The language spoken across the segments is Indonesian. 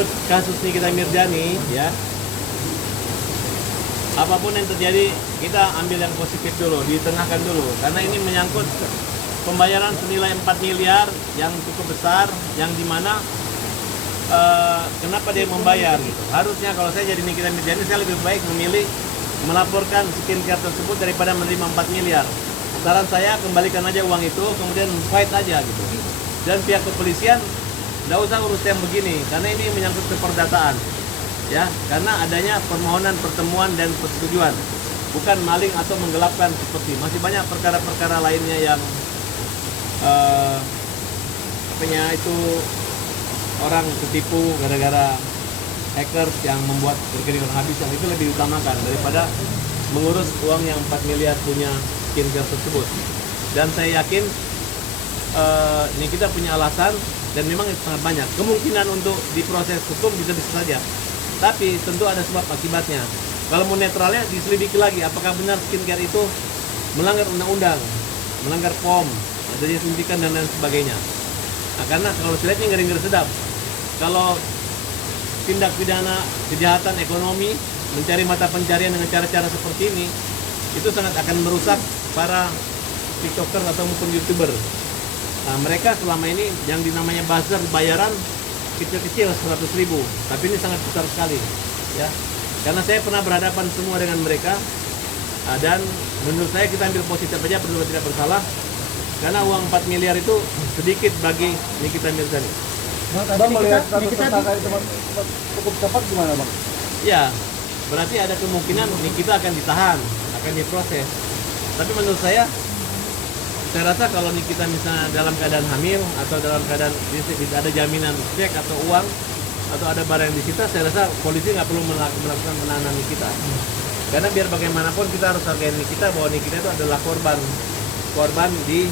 Kasus Nikita Mirzani, ya, apapun yang terjadi kita ambil yang positif dulu, ditengahkan dulu, karena ini menyangkut pembayaran senilai 4 miliar yang cukup besar, yang dimana kenapa dia membayar gitu. Harusnya kalau saya jadi Nikita Mirzani, saya lebih baik memilih melaporkan skincare tersebut daripada menerima 4 miliar. Saran saya kembalikan aja uang itu, kemudian fight aja gitu. Dan pihak kepolisian nggak usah urus yang begini, karena ini menyangkut keperdataan, ya, karena adanya permohonan pertemuan dan persetujuan, bukan maling atau menggelapkan seperti masih banyak perkara-perkara lainnya yang itu orang ketipu gara-gara hackers yang membuat berkeringat habis, yang itu lebih diutamakan daripada mengurus uang yang 4 miliar punya skincare tersebut. Dan saya yakin ini kita punya alasan dan memang itu sangat banyak. Kemungkinan untuk diproses hukum bisa-bisa saja. Tapi tentu ada sebab akibatnya. Kalau mau netralnya diselidiki lagi apakah benar skincare itu melanggar undang-undang, melanggar POM, adanya suntikan dan lain sebagainya. Nah, karena kalau saya lihatnya ngeri-ngeri sedap. Kalau tindak pidana kejahatan ekonomi mencari mata pencarian dengan cara-cara seperti ini, itu sangat akan merusak para tiktoker atau maupun youtuber. Nah, mereka selama ini yang dinamanya buzzer bayaran kecil-kecil 100.000, tapi ini sangat besar sekali, ya. Karena saya pernah berhadapan semua dengan mereka, dan menurut saya kita ambil positif aja, berdua tidak bersalah, karena uang 4 miliar itu sedikit bagi Nikita Mirzani. Bang, melihat status tersangka itu cukup cepat gimana, Bang? Ya, berarti ada kemungkinan Nikita akan ditahan, akan diproses. Tapi menurut saya rasa kalau Nikita misalnya dalam keadaan hamil atau dalam keadaan tidak ada jaminan cek atau uang atau ada barang yang disita, saya rasa polisi nggak perlu melakukan penahanan Nikita. Karena biar bagaimanapun kita harus hargai Nikita, bahwa Nikita itu adalah korban di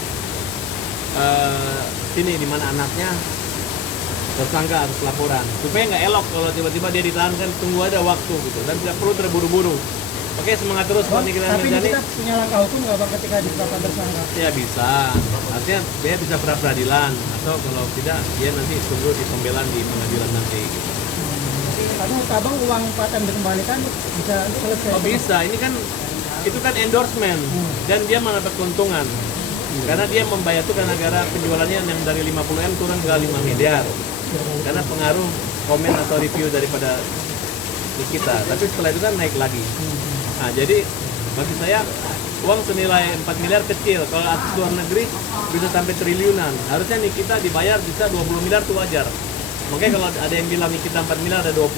sini, di mana anaknya tersangka harus laporan. Supaya nggak elok kalau tiba-tiba dia ditahan, kan tunggu ada waktu gitu, dan tidak perlu terburu-buru. Oke, semangat terus buat Nikita Mirzani. Tapi kita punya langkah hukum nggak, Bang, ketika ditetapkan tersangka? Ya bisa, artinya dia bisa pra-peradilan, atau kalau tidak dia nanti tunggu di pembelaan di pengadilan nanti. Karena abang uang 4 yang dikembalikan bisa selesai. Oh bisa, ini kan itu kan endorsement dan dia mendapat keuntungan. Karena dia membayar itu karena gara penjualannya yang dari 50M turun ke 5 miliar. Karena pengaruh komen atau review daripada kita. Tapi setelah itu kan naik lagi. Nah, jadi bagi saya uang senilai 4 miliar kecil. Kalau artis luar negeri bisa sampai triliunan. Harusnya nih kita dibayar bisa 20 miliar itu wajar. Makanya kalau ada yang bilang nih kita 4 miliar ada 20,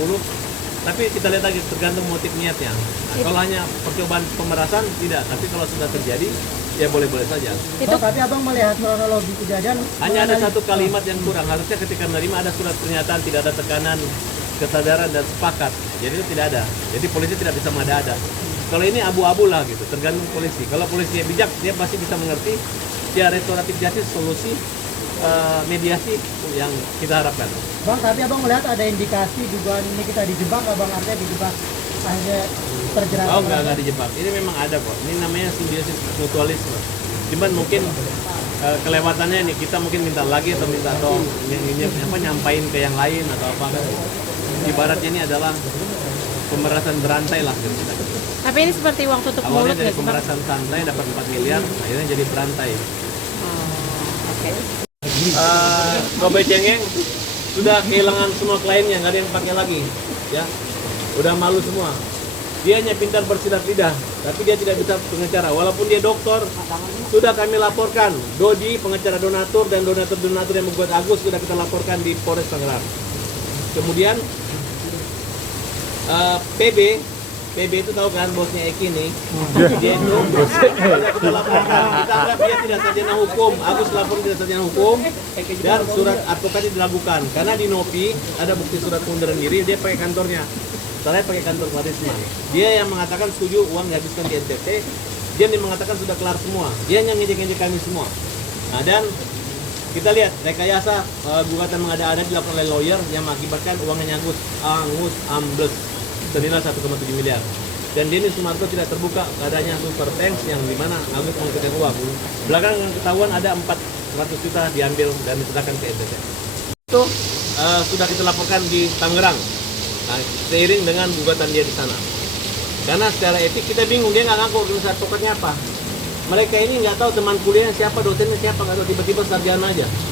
tapi kita lihat lagi tergantung motif niatnya. Nah, kalau hanya percobaan pemerasan tidak, tapi kalau sudah terjadi ya boleh-boleh saja. Itu tapi abang melihat kronologi kejadian hanya ada satu kalimat yang kurang. Harusnya ketika menerima ada surat pernyataan, tidak ada tekanan, kesadaran dan sepakat. Jadi itu tidak ada. Jadi polisi tidak bisa mengada-ada. Kalau ini abu-abu lah gitu, tergantung polisi. Kalau polisinya bijak, dia pasti bisa mengerti. Ya, restoratif justice solusi mediasi yang kita harapkan. Bang, tapi abang melihat ada indikasi dugaan ini kita dijebak, abang, artinya dijebak akhirnya terjerat. Oh enggak dijebak. Ini memang ada kok. Ini namanya simbiosis mutualisme. Cuman mungkin kelewatannya nih kita mungkin minta lagi atau nyampain ke yang lain atau apa kan. Ibaratnya ini adalah pemerasan berantai lah gitu. Tapi ini seperti uang tutup mulut awalnya dari nggak sih, Bang? pemerasan santai dapat 4 miliar, akhirnya jadi berantai. Oke. Bapak Cengeng sudah kehilangan semua kliennya, nggak ada yang pakai lagi, ya. Udah malu semua. Dia hanya pintar bersilat lidah, tapi dia tidak bisa pengacara. Walaupun dia dokter, sudah kami laporkan. Dodi, pengacara donatur dan donatur-donatur yang membuat Agus sudah kita laporkan di Polres Tangerang. Kemudian PB itu tahu kan bosnya Eki nih, dia itu sudah kita laporkan. Kita anggap dia tidak sarjana hukum. Agus lapor tidak sarjana hukum dan surat advokat dilakukan. Karena di Nopi ada bukti surat pengunduran diri, dia pakai kantornya. Saya pakai kantor Klarisma. Dia yang mengatakan setuju uang dihabiskan di NTT. Dia yang mengatakan sudah kelar semua. Dia yang ngejek-ngejek kami semua. Nah, dan kita lihat rekayasa gugatan mengada-ada dilakukan oleh lawyer yang mengakibatkan uangnya angus ambles senilai 1,7 miliar. Dan Denny Sumarto tidak terbuka adanya super thanks yang dimana Agus mengikuti uang. Belakangan ketahuan ada 400 juta diambil dan diserahkan ke NTT. Itu sudah kita laporkan di Tangerang. Nah, seiring dengan gugatan dia di sana. Karena secara etik kita bingung, dia nggak ngaku organisasi advokatnya apa. Mereka ini nggak tahu teman kuliahnya siapa, dosennya siapa, nggak tahu, tiba-tiba sarjana aja.